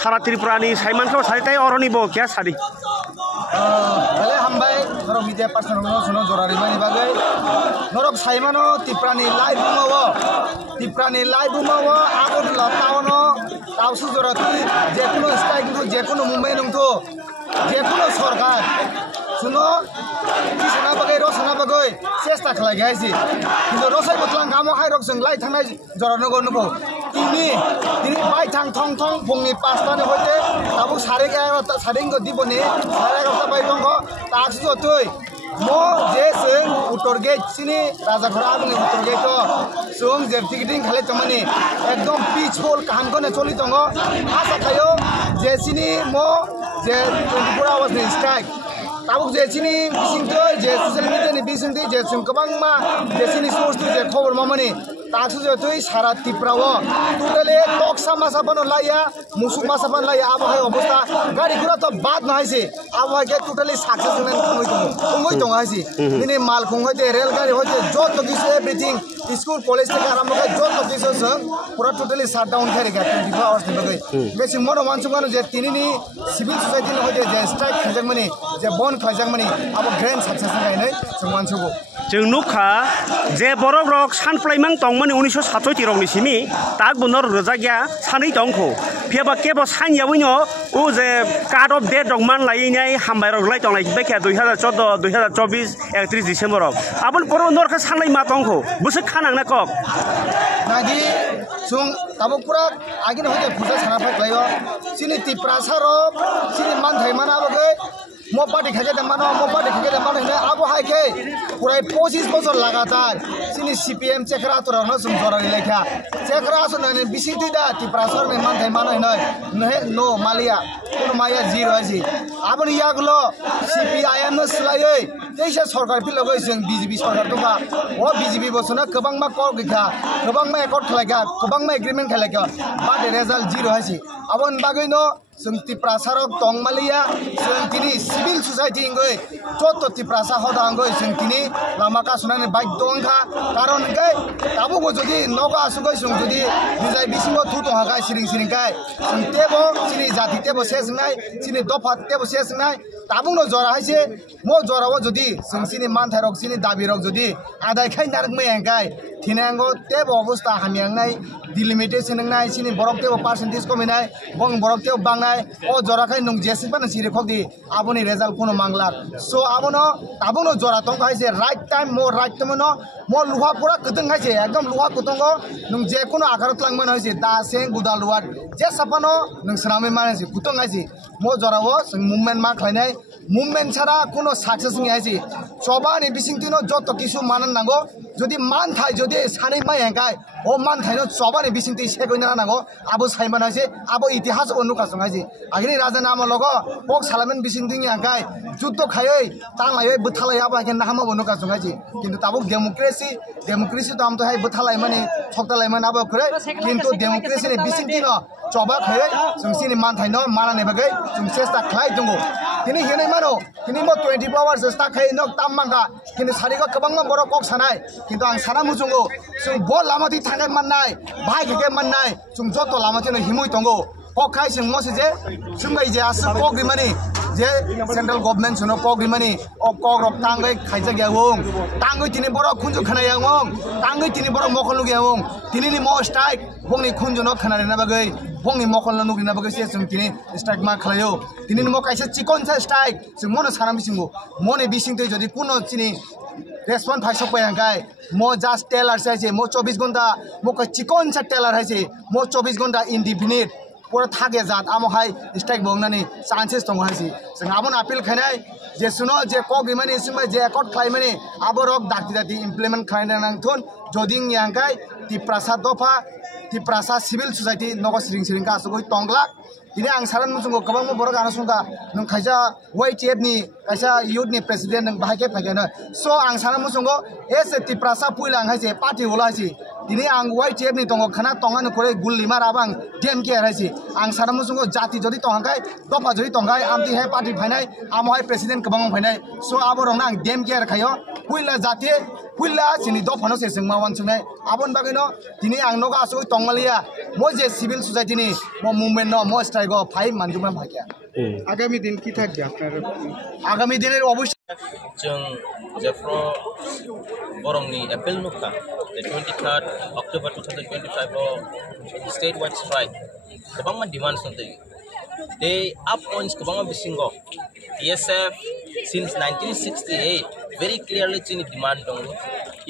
सारा त्रिपुरानि साइमानखौ सारिथाय अरनिबो क्या सारि बले हामबाय नरक मिडिया पार्सन सुनो जरारि मानि बागै नरक साइमानो त्रिपुरानि लाइव बुमावो आगोन लतावनो तावसु जराति जेकुनो स्ट्राइक जेकुनो मुंबई नंथो जेकुनो सरकार सुनो किसना बागै रसना बागै चेष्टा खालामगासिनो किन्तु रसाय बतलां गामो हाइरक जों लाइ थांनाय जरानगो नको तिनि बाय थां थं थं फुंनि 5टानि होते ताबु 11:30 दिबनि 11:30 बाय दंखो तासु जतै मो जे जों उत्तर गेट सिनि राजाघरा आगुनि उत्तर गेट जों जे टिकेटिं खाले तमनि एकदम पीसफुल कामखौनो चलि दङ आसा खायो जे सिनि मो जे 24 आवर्स नि स्ट्राइक ताबुक जे सिनि बिसिंथै जे ससियल मिडिया नि बिसिंथै जे जों गोबां मा जे सिनि सोर्स जे खबर मामनि तासु जतै सारा त्रिपुराव टोटली टक समासापन लाया मुसुक मासापन लाया आबहाय अवस्था गाड़ी घोड़ा तो बात न हाइसे आबहाय के टोटली सक्सेस होनन खमै दङ हाइसे दिनै माल खुंहैते रेल गाड़ी होते जत किस एवरीथिं स्कूल कॉलेज থেকে आरम्भ করে जत किस जों पूरा टोटली शाट डाउन खारेगा 24 आवर्स नि बगै बेसि मनो मानसुगानो जे तिनिनि सिविल सोसाइटी नि होते जे स्ट्राइक खाजगमनि जे बन खाजगमनि अब ग्रेन्ड सक्सेस गायनै जों मानसुगो जों नुखा जे बरक रक सानफ्लाइमां दंमोन 1967 रंनि सिमी ताक बनर रजागिया सानै दंखौ फेबा केबो सानयावैनो ओ जे कार्ड अफ डेट दंमान लायनाय हामबाय रक लाइ दंलाय बेखे 2014 2024 31 डिसेम्बर आबन बर नरखा सानलाय मा दंखौ बुसे खानांना कक नागि जों ताबो पुरा आगिन होते फुजा साना फायलायो सिनि तिप्रासारो सिनि मानथाय मानाबगै मो पार्टी खाके दमानो ने आबो हायके पूरा 25 बছর लगातार सिनि सीपीएम चेकरा तोरानो जों जरारि लेखा चेकरा सनने बिसि दुइदा तिप्रासर ने मानथाय मानो ने नो मालिया कोन माया जिरो आजि आबनि यागलो सीपीआईएम न स्लायै देशा सरकार फिलगै जों बीजेपी सरकार दंगा ओ बीजेपी बसना गोबां मा कल गैखा गोबां मा एकर्ड खालायगा गोबां मा एग्रीमेंट खालायगा बाट रिजल्ट जिरो आजि आबन बागैनो जों तिप्रासारक दंमालिया जों तिनि सिविल सोसाइटी इंगै जत तिप्रासा हदांगै जों तिनि लामा कासुनानै बाइक दंखा कारण गै ताबुगो जदि नगा सुगै जों जदि निजाय बिसिङो थुतो हागाय सिरिंगाय जों तेबो सिनि जाति तेबो सेसनाय सिनि दफा तेबो सेसनाय ताबुनो जरा हाइसे मो जराव जदि जों सिनि मानथायरक सिनि दाबिरक जदि आदाय खाय नारक मयंगाय थिनांगो तेबो अवस्था हामियांनाय डिलिमिटेशन नाय सिनि बरक तेबो परसेंटेज कमिनाय बं बरक तेबो बांनाय ओ जराखाय नं जेसिबानो सिरिखकदि आबनि रिजल्ट कोनो मांगला सो आबनो जरा दं हाइसे राइट टाइम मो राइट तमनो मो लुहा पूरा कदं हाइसे एकदम लुहा कुतंगो नं जे कोनो आकार तलांगमान हाइसे दासें गुदा लुवाट जे सपानो नं सनामे मानसि कुतंग हाइसे मो जरावो जों मुभमेन्ट मा खायनाय मुभमेन्ट सारा कोनो सक्सेस नि हाइसे सबानि बिसिंतिनो जत किसु मानन नांगो जदि मान थाय जदि सानै माय हेंगाय ओ मान थायनो सबानि बिसिंति सेगैना नांगो आबो साइमान हाइसे आबो इतिहास अनुकासं हाइसे आगनि राजा नाम लगो पक सालामेन बिसिंतिनि हेंगाय जुद्ध खायै तांलायै बोथालाय आबो के नामा अनुकासं हाइसे किन्तु ताबो डेमोक्रेसी तो आमतो हाय बोथालाय माने सकतालाय मान आबो खरे किन्तु डेमोक्रेसी नि बिसिंतिनो चबा खायै जों सिनि मान थायनो मानाने बगै जों चेष्टा खाय दंगो तिनि हेनै मानो तिनि मो 24 आवर्स स्टा खाय न ताममांगा किन्तु सारिगा गोबां बर कक सानाय किन्तु आं साना मुजुंगो जों ब लामाथि थांनाय माननाय बाहाय गेगे माननाय जों जत लामाथिनो हिमुय दंगो कखाय जों मसे जे जोंबाय जे आस कग्रिमानि जे सेंट्रल गवर्नमेंट सुनो कग्रिमानि अ कग्रब तांगै खायजा गयावं तांगै तिनि बर खुंजु खनायावं तांगै तिनि बर मखल लुगयावं तिनि मो स्ट्राइक बंनि खुंजुनो खनारेना बागै बंनि मखल लुगिना बागै से जों तिनि स्ट्राइक मा खालायो तिनि मो कायसे चिकन सा स्ट्राइक जों मनो साना बिसिंगो मने बिसिंतै जदि कुनो चिनि रेस्पॉन्स फाइसो पयांगाय मो जस्ट टेलर से मो 24 घंटा मो का चिकन सा टेलर है से मो 24 घंटा इंडिफिनिट पूरा थागे जात आमहाय स्ट्राइक बंगनानि चांसेस दङ हायसि जों आबन आपिल खायनाय जे सुनो जे कग्रिमानि सिमा जे एकर्ड खायमानि आबरक दाति इमप्लिमेंट खायना नांथुन जदिं यांगाय तिप्रासा दफा तिप्रासा सिविल सोसाइटी नग सिरिं का असगै तंगला दिनै आं सारान मुसुंगो गोबां बर गाना सुंगा नों खायजा वाइटिएफ नि खायजा युथ नि प्रेसिडेंट नों बाहायके फायगेनो सो आं सारान मुसुंगो एस तिप्रासा पुइलां हायसे पार्टी होलायसि दिनै आं वाइटिएफ नि दङ खाना तंगानो करे गुल्ली माराबां गेम के हायसि आं सारान मुसुंगो जाति जदि तंगाय दफा जदि तंगाय आमति हे पार्टी फायनाय आमहाय प्रेसिडेंट गोबां फायनाय सो आबो रंना आं गेम के खायो पुइला जाति पुइला सिनि दफानो से जों wansungnae abon bagino tini angno ga asoi tongmalia mo je civil society ni mo movement no mo strike go phai manjuma bhakia আগামী দিন কি থাকবে আপনার আগামী দিনের অবশ্যই जों जेफ्रो बरंनि एप्रिल नुखा the 23rd October 2025 statewide strike गोबां demands दंदै they up points गोबां बिसिंगो TSF since 1968 very clearly chini demand dong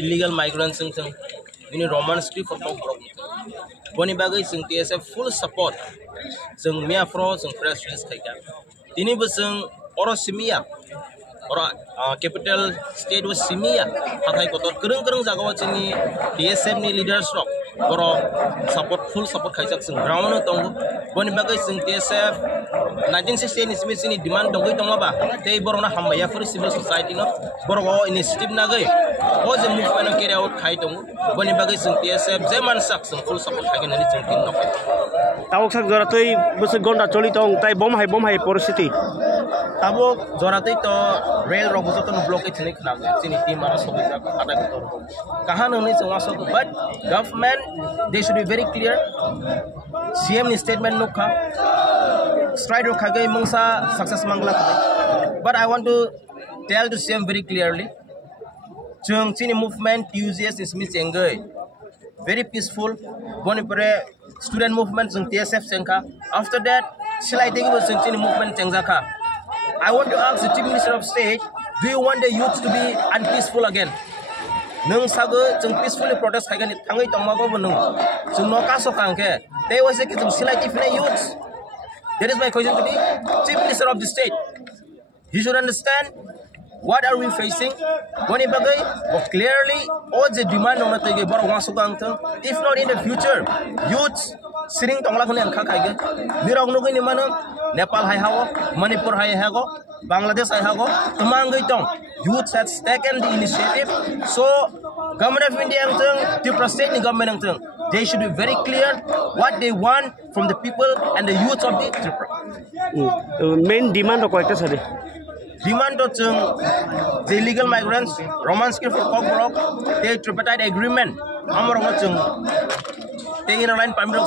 illegal migrants जों ini Roman script for top boni bagai जों TSF full support जों मियाफ्रो जों press release खायगा दिनै बो जों अरो सिमिया अरो कैपिटल स्टेट was सिमिया हाथाय गतर गोरों जागाव जोंनि TSF नि लीडर्स रक बरो सपोर्ट फुल सपोर्ट खायजाक जों ग्राउन्ड दं बनि बागै जों TSF 1968 नि सिमिनि डिमान्ड दंगै दङबा तै बरना हामबायाफोर सिभिल सोसाइटी न बरगो इनिशिएटिभ नागै ओ जे मुभमेन्ट केरि आउट खाय दं बनि बागै जों TSF जे मानसाक जों फुल सपोर्ट खायगोन होननानै जों दिन नखै तावक जरातै बस गन्दा चलि दं ताइ बम हाय परिस्थिति ताबो जरातै तो रेल रगजो तो ब्लॉकेज नै खनागो जोंनि टीम आरो सबै जागा आदा गतर काहान नै जों आसो but government they should be very clear CM ni statement nukha stride ro khagai mangsa success mangla but I want to tell to CM very clearly chung chini movement TUGS is misengai very peaceful boni pare student movement chung TSF chengka after that silai degi bo chung chini movement chengjaka I want to ask the Chief Minister of State do you want the youth to be unpeaceful again nung sago chung peacefully protest khaigan thangai tongmago bo nung chung no kaso kangke they was like chung silai tifne youth that is my question to the Chief Minister of the State you should understand what are we facing boni bagai but clearly all the demand on the bor waso kang if not in the future youth siring tongla khone angkha khaigen nirong nugoi ni mano Nepal hai hago Manipur hai hago Bangladesh hai hago tumangai tong youth has taken the initiative so government of India Tripura state ni government they should be very clear what they want from the people and the youth of the Tripura main demand ko ekta sare demand to the illegal migrants Roman script for Kokborok they tripartite agreement amaro chung taking a line permit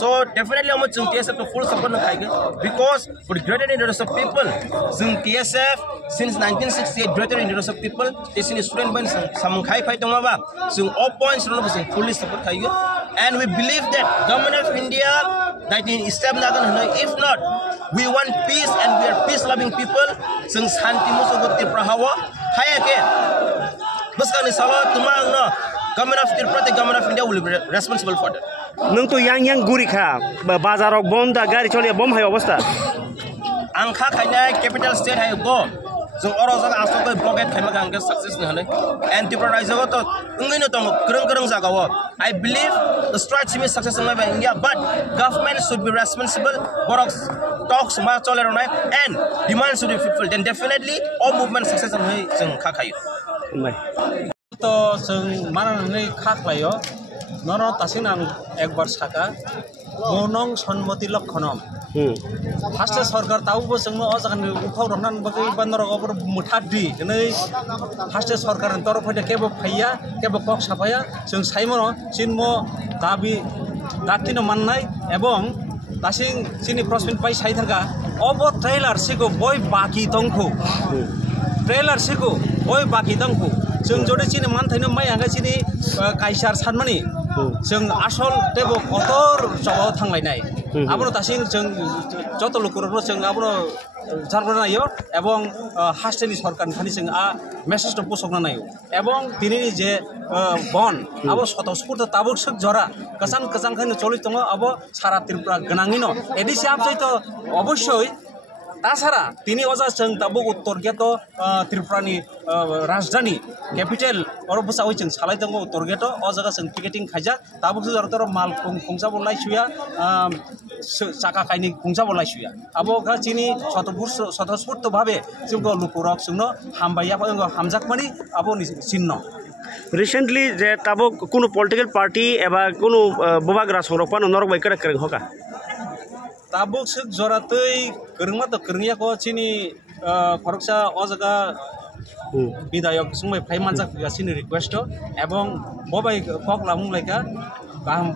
so definitely I'm chung TSF to full support na khaige because for the greater interest of people chung TSF since 1968 greater interest of people this is student ban sam khai phai tong ba chung all points ro chung fully support khaige and we believe that government of India that in step na gan if not we want peace and we are peace loving people chung shanti musugot prahawa hayake buskani sala tumang no government of Tripura government of India will be responsible for that nung to yang guri kha bazarok bom da gari choli bom hai obostha angkha khaina capital state hai go जों अरो जगा आसो को blockade खाइमा गांगे success न हने and Tripura राज्यको त इंगैनो तंग गोरों जागाव I believe the strike to be successful by India but government should be responsible for talks ma chole ronai and demands should be fulfilled then definitely all movement successful hoi जों खाखायो तो जों मानानै खाख्लायो नर तासिन आं एकबार साका मनং सन्मति लक्षणम फार्स्ट सरकार तावबो जोंनो अजागानि उफाव रनान बगै बानरगबर मुथादि नै फार्स्ट सरकारनि तरफै केबो फैया केबो कक साफाया जों साइमन चिन्म दाबि दातिनो माननाय एवं दासिं चिनि प्रश्न पाइ साइथारगा अब ट्रेलर सेको बय बाकी दंखौ ट्रेलर सेको बय बाकी दंखौ जों जदि चिनि मानथायनो माइ आंगा चिनि काइसार सानमानि जों आसल टेबो कतर जबाव थांलायनाय आबनो दासिं जों जत लोकरबो जों आबनो जारबना नायो एवं हास्टेनि सरकारनि जों आ मेसेज तो पोसकना नायो एवं दिनै जे बन आबो सतस्फूर्त ताबुक सक जरा कसान कसान खाने चलि दङ आबो सारा त्रिपुरा गनाङिनो एदिसे आपसैत अवश्य ताछाड़ा तिनी अजा जों ताबुक उत्तर गेट त्रिपुरानि राजधानी कैपिटल और बसावै जों सालाय दङ उत्तर गेट अ जागा जों टिकेटिं खायजा ताबुक जरतर माल खुंजा बोलाय सुया चाका खायनि खुंजा बोलाय सुया आबो गाचिनि सतस्फूर्त भाबे जोंखौ लुकुरक जोंनो हामबाया हामजाकमानि आबो चिन्ह रिसेंटली जे ताबो कोनो पॉलिटिकल पार्टी एबा कोनो बबाग्रा सरपा नरक बाय करक होका ताबुक सक जरातै गोरोंमा त गोरोंयाको चिनि फरकसा अ जागा বিধায়ক সুমাই ফাই মানজাক গাসিনি রিকোয়েস্ট এবং ববাই পকলা মুংলাইকা গাहाम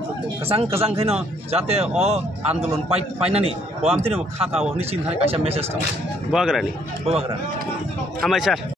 गोजां खैनो जाहाथे अ आन्दोलन पाइनानै बहामथिनो खाकाव नि चिन्था कायसा मेसेज दं बहाग्रानि बहाग्रा हामबाय सार